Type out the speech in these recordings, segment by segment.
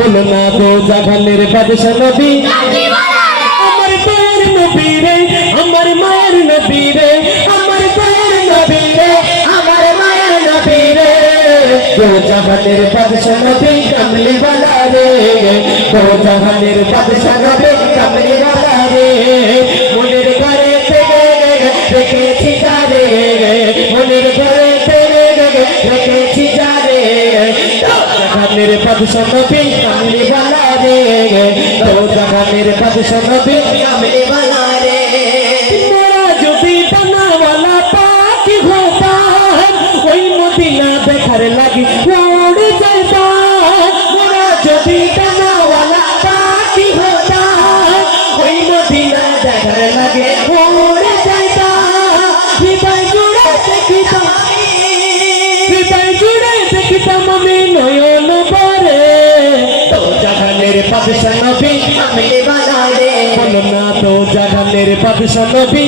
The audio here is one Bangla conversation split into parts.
বলো না তো জাহানের বাদশা নবী। আমার দয়ার নবী রে আমার মায়ের নবী রে আমার দয়ার নবী রে আমার মায়ের নবী রে। তো জাহানের বাদশা নবী কামলি বালা রে। তো জাহানের বাদশা জাহানের বাদশা নবী কামলি বালা রে তো জাহানের বাদশা নবী কামলি বালা রে মোরা যদি ডানাওয়ালা পাখি হতাম ওই মদিনা দেখার লাগি উড়ে যাইতাম মোরা যদি ডানাওয়ালা পাখি হতাম ওই মদিনা দেখার লাগে উড়ে যাইতাম হৃদয় জুড়ে দেখিতাম হৃদয় জুড়ে দেখিতাম আমি নয়ন বাদশা নবী বালা রে বলো না তো জাহানের বাদশা নবী।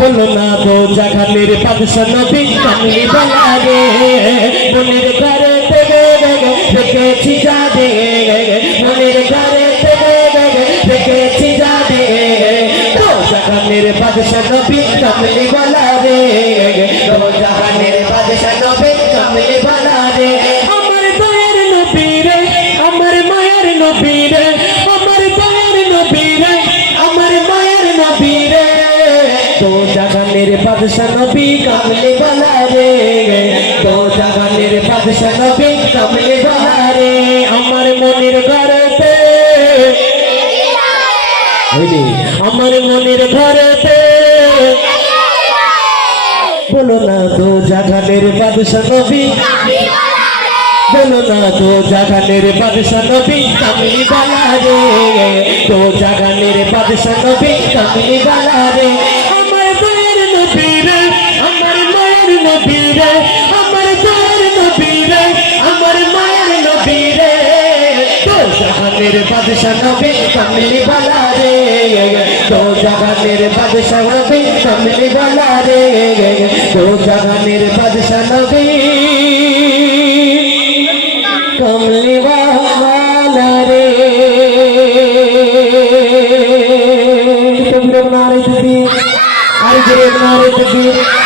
বলো না তো জাহানের বাদশা নবী। বালা রে মনের ঘরে থেকে রেখেছি যাবে মনের ঘরে থেকে রেখেছি যাবে তো জাহানের বাদশা নবী কামলি বালা বাদশা নবী কামলি বালা রে তো জাগানের বাদশা নবী কামলি বালা রে আমার মনের ঘরেতে। আমার মনের ঘরেতে। বলো না তো জাগানের বাদশা নবী। বলো না তো জাগানের বাদশা নবী কামলি বালা রে তো জাগানের বাদশা নবী কামলি বালা রে মায়ের নবী রে, আমার দয়ার নবী রে, আমার মায়ের নবী রে। তো জাহানের বাদশা নবী কামলি বালা রে। তো জাহানের বাদশা নবী কামলি বালা রে। তো জাহানের বাদশা নবী। কমলি বালা রে। তোমরা নারে তকবীর, আর তকবীর।